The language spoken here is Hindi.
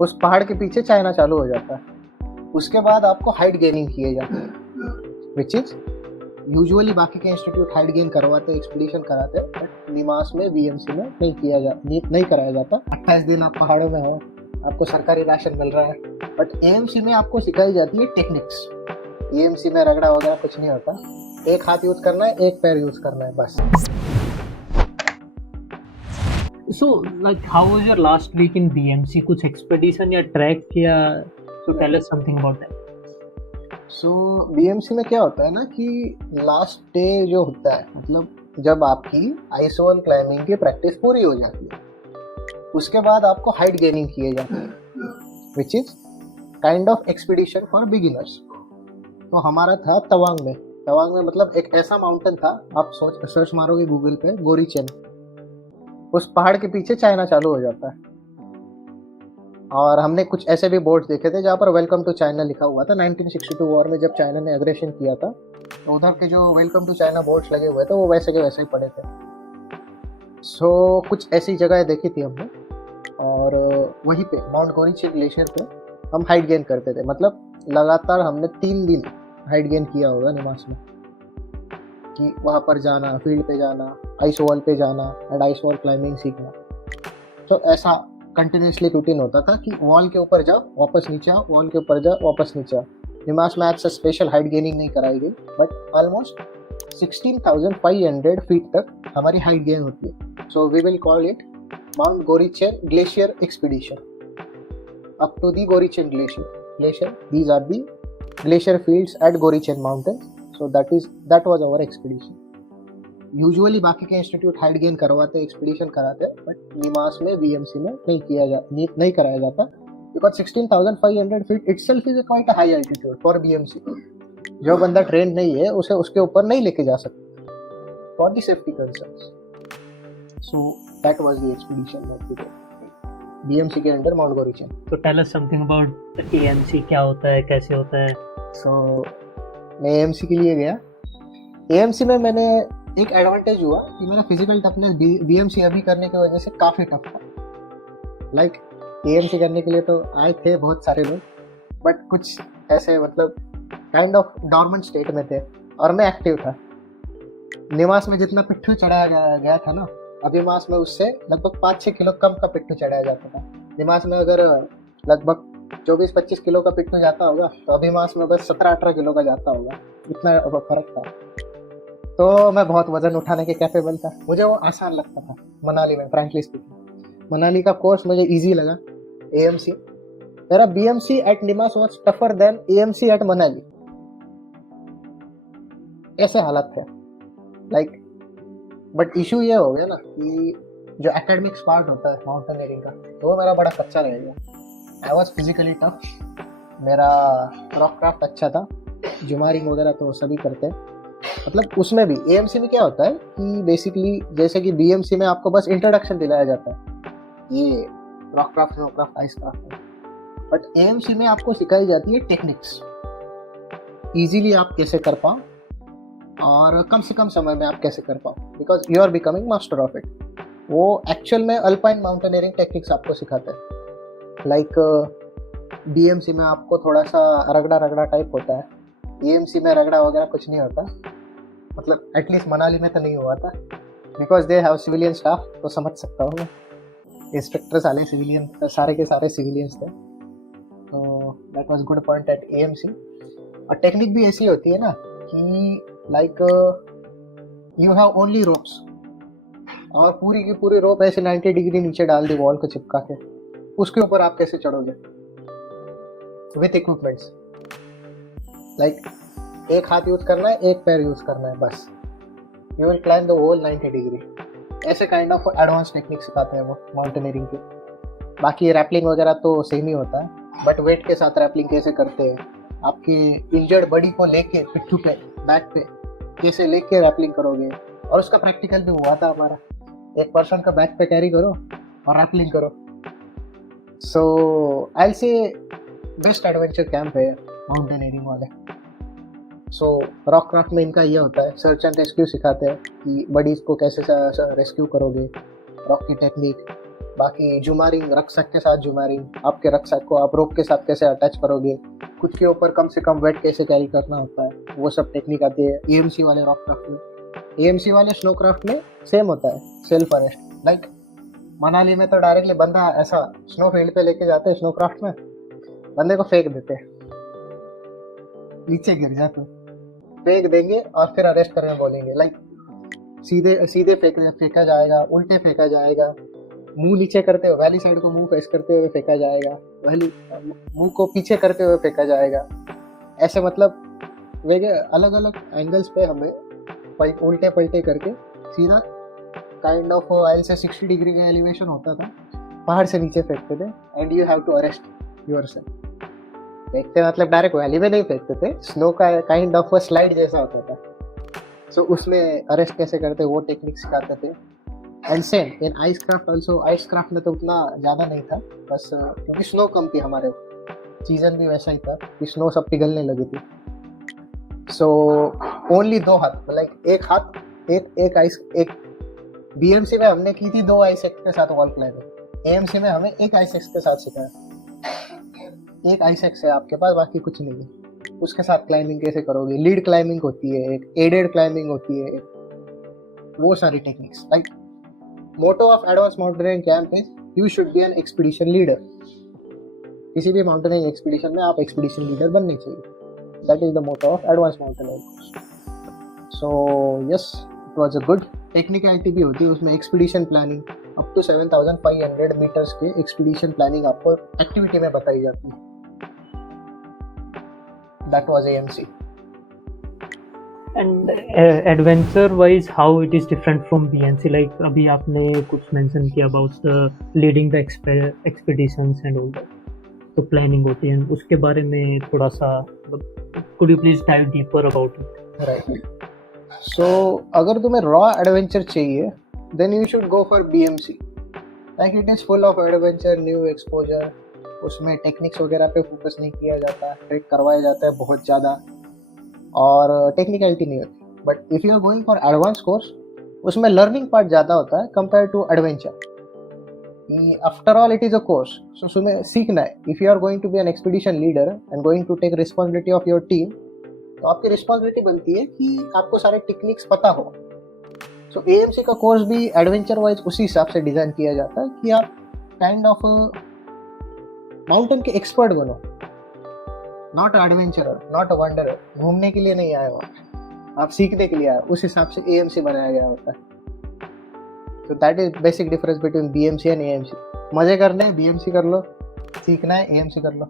उस पहाड़ के पीछे चाइना चालू हो जाता है। उसके बाद आपको हाइट गेनिंग किए जाते हैं, विच इज यूजुअली बाकी के इंस्टीट्यूट हाइट गेन करवाते हैं, एक्सपीडिशन कराते हैं, बट निमास में बीएमसी में नहीं कराया जाता। 28 दिन आप पहाड़ों में हो, आपको सरकारी राशन मिल रहा है, बट एएमसी में आपको सिखाई जाती है टेक्निक्स। एएमसी में रगड़ा वगैरह कुछ नहीं होता, एक हाथ यूज करना है, एक पैर यूज करना है बस। So, like, how was your last week in BMC? कुछ expedition या ट्रैक किया? So tell us something about that. So BMC में क्या होता है ना कि लास्ट डे जो होता है, मतलब जब आपकी आइस वॉल क्लाइंबिंग की प्रैक्टिस पूरी हो जाती है, उसके बाद आपको हाइट गेनिंग किए जाते हैं, which is kind of expedition for beginners. तो हमारा था तवांग में। तवांग में मतलब एक ऐसा माउंटेन था, आप सर्च मारोगे गूगल पे, गोरीचेन, उस पहाड़ के पीछे चाइना चालू हो जाता है। और हमने कुछ ऐसे भी बोर्ड्स देखे थे जहाँ पर वेलकम टू चाइना लिखा हुआ था। 1962 वॉर में जब चाइना ने एग्रेशन किया था, तो उधर के जो वेलकम टू चाइना बोर्ड्स लगे हुए थे वो वैसे के वैसे ही पड़े थे। सो कुछ ऐसी जगह देखी थी हमने, और वहीं पे माउंट गोरीचेन ग्लेशियर पे हम हाइट गेन करते थे। मतलब लगातार हमने 3 दिन हाइट गेन किया होगा निमास में, कि वहाँ पर जाना, फील्ड पे जाना, आइस वॉल पे जाना एंड आइस वॉल क्लाइंबिंग सीखना। तो ऐसा कंटिन्यूसली रूटीन होता था कि वॉल के ऊपर जाओ, वापस नीचे आओ, वॉल के ऊपर जाओ, वापस नीचे आओ। निमास में आज से स्पेशल हाइट गेनिंग नहीं कराई गई, बट ऑलमोस्ट 16,500 फीट तक हमारी हाइट गेन होती है। So we will call it Mount Gorichen glacier expedition up to the Gorichen glacier. These are the glacier fields at Gorichen Mountains. So that was our expedition. Usually बाकी के इंस्टीट्यूट हाइट गेन करवाते हैं, एक्सपीडिशन कराते हैं, बट निमास में बीएमसी में नहीं कराया जाता, because 16,500 feet itself is quite high altitude for BMC. जो बंदा ट्रेन नहीं है उसे उसके ऊपर नहीं लेके जा सकते for the safety concerns. So that was the expedition that we did BMC के under Mount Gorichen. So tell us something about AMC. क्या होता है, कैसे होता है? सो मैं एएमसी के लिए गया। एएमसी में मैंने एक एडवांटेज हुआ कि मेरा फिजिकल टफनेस बीएमसी अभी करने की वजह से काफ़ी टफ था। लाइक एएमसी करने के लिए तो आए थे बहुत सारे लोग, बट कुछ ऐसे मतलब काइंड ऑफ डॉर्मेंट स्टेट में थे, और मैं एक्टिव था। निमास में जितना पिट्ठू चढ़ाया गया था ना, अभिमास में उससे लगभग 5-6 किलो कम का पिट्ठू चढ़ाया जाता था। निमास में अगर लगभग 24-25 किलो का पिट्ठू जाता होगा, तो अभिमास में बस 17-18 किलो का जाता होगा, इतना फर्क था। तो मैं बहुत वजन उठाने के कैपेबल था, मुझे वो आसान लगता था मनाली में। फ्रैंकली स्पीकिंग, मनाली का कोर्स मुझे इजी लगा। एएमसी मेरा BMC at NIMAS was tougher than AMC at Manali, ऐसे हालत थे। लाइक बट इशू ये हो गया ना कि जो एकेडमिक्स पार्ट होता है माउंटेनियरिंग का, तो वो मेरा बड़ा कच्चा रह गया। आई वॉज फिजिकली टफ, मेरा रॉक क्राफ्ट अच्छा था, जुमारिंग वगैरह तो सभी करते हैं। मतलब उसमें भी एएमसी में क्या होता है कि बेसिकली जैसे कि बीएमसी में आपको बस इंट्रोडक्शन दिलाया जाता है ये रॉक क्राफ्ट आइस क्राफ्ट है, बट एएमसी में आपको सिखाई जाती है टेक्निक्स, इजीली आप कैसे कर पाओ और कम से कम समय में आप कैसे कर पाओ, because you are becoming master of it. वो एक्चुअल में अल्पाइन माउंटेनियरिंग टेक्निक्स आपको सिखाते हैं। लाइक बीएमसी में आपको थोड़ा सा रगड़ा टाइप होता है, एएमसी में रगड़ा वगैरह कुछ नहीं होता। मतलब एटलीस्ट मनाली में तो नहीं हुआ था, because they have civilian staff, तो समझ सकता हूँ मैं। इंस्ट्रक्टर सारे के सारे सिविलियंस थे, तो that was good point at AMC. और टेक्निक भी ऐसी होती है ना कि like you have only ropes, और पूरी की पूरी रोप ऐसे 90 डिग्री नीचे डाल दी वॉल को चिपका के, उसके ऊपर आप कैसे चढ़ोगे विथ इक्विपमेंट्स। लाइक एक हाथ यूज करना है, एक पैर यूज करना है बस, you will climb the whole 90 degree. ऐसे काइंड ऑफ एडवांस टेक्निक सिखाते हैं वो माउंटेनियरिंग के। बाकी रैपलिंग वगैरह तो सेम ही होता है, बट वेट के साथ रैपलिंग कैसे करते हैं, आपकी इंजर्ड बॉडी को लेके पिट्ठू पे, बैक पे कैसे लेके रैपलिंग करोगे, और उसका प्रैक्टिकल भी हुआ था हमारा। एक पर्सन का बैक पे कैरी करो और रैपलिंग करो। सो आई से बेस्ट एडवेंचर कैंप है माउंटेनियरिंग वाले। सो रॉक क्राफ्ट में इनका ये होता है, सर्च एंड रेस्क्यू सिखाते हैं कि बडीज को कैसे रेस्क्यू करोगे, रॉक की टेक्निक, बाकी जुमारिंग, रक्सक के साथ जुमारिंग, आपके रक्सक को आप रोप के साथ कैसे अटैच करोगे, खुद के ऊपर कम से कम वेट कैसे कैरी करना होता है, वो सब टेक्निक आती है एएमसी वाले रॉक क्राफ्ट में। एएमसी वाले स्नो क्राफ्ट में सेम होता है, सेल्फ अरेस्ट। लाइक मनाली में तो डायरेक्टली बंदा ऐसा स्नो फील्ड पे लेके जाते हैं, स्नो क्राफ्ट में बंदे को फेंक देते हैं, नीचे गिर जाते हैं, फेंक देंगे और फिर अरेस्ट करने बोलेंगे। लाइक सीधे सीधे फेंका जाएगा, उल्टे फेंका जाएगा, मुंह नीचे करते हुए, वैली साइड को मुंह फेस करते हुए फेंका जाएगा, वैली मुंह को पीछे करते हुए फेंका जाएगा। ऐसे मतलब वे अलग अलग एंगल्स पे हमें उल्टे पलटे करके सीधा काइंड ऑफ आई से 60 डिग्री का एलिवेशन होता था, पहाड़ से नीचे फेंकते थे and you have to arrest yourself. फेंकते मतलब डायरेक्ट वैली में नहीं फेंकते थे, स्नो का काइंड ऑफ स्लाइड जैसा होता था, सो उसमें अरेस्ट कैसे करते वो टेक्निक सिखाते थे। And same in ice craft also. Ice craft में तो उतना ज़्यादा नहीं था, बस क्योंकि स्नो कम थी, हमारे सीजन भी वैसा ही था कि स्नो सब पिघलने लगी थी। सो ओनली 2 हाथ, लाइक एक हाथ एक आइस, एक बीएमसी में हमने की थी 2 आइस एक्स के साथ वॉल क्लाइंबिंग, एएमसी में हमें 1 आइस एक्स के साथ सिखाया। 1 आइस एक्स है आपके पास, बाकी कुछ नहीं है, उसके साथ क्लाइंबिंग कैसे करोगे। लीड क्लाइंबिंग होती है, एक एडेड क्लाइंबिंग होती है, वो सारी techniques. Like motto of advance mountaineering camp is you should be an expedition leader. किसी भी माउंटेनियरिंग एक्सपीडिशन में आप एक्सपीडिशन लीडर बनने चाहिए, that is the motto of advance mountaineering. So yes, it was a good. Technicality भी होती है उसमें, expedition planning up to 7500 metres के एक्सपीडिशन प्लानिंग आपको एक्टिविटी में बताई जाती है। That was AMC. And adventure wise, how it is different from BMC? Like अभी आपने कुछ mention किया about the leading the expeditions and all that, तो planning होती है, उसके बारे में थोड़ा सा could you please dive deeper about it? Right. So अगर तुम्हें raw adventure चाहिए then you should go for BMC. Like it is full of adventure, new exposure. उसमें टेक्निक्स वगैरह पे फोकस नहीं किया जाता, ट्रेक करवाया जाता है बहुत ज़्यादा और टेक्निकलिटी नहीं होती। But if you are going for advance course, उसमें लर्निंग पार्ट ज़्यादा होता है compare to adventure. After all it is a course, so उसमें सीखना है। If you are going to be an expedition leader and going to take responsibility of your team, तो आपकी रिस्पॉन्सिबिलिटी बनती है कि आपको सारे टेक्निक्स पता हो। सो एएमसी का कोर्स भी एडवेंचर वाइज उसी हिसाब से डिज़ाइन किया जाता है कि आप काइंड ऑफ माउंटेन के एक्सपर्ट बनो, not adventurer, not a wanderer. घूमने के लिए नहीं आए हो आप सीखने के लिए आए, उस हिसाब से एएमसी बनाया गया होता है। तो that is basic difference between BMC and AMC. मजे करने हैं बीएमसी कर लो, सीखना है एएमसी कर लो।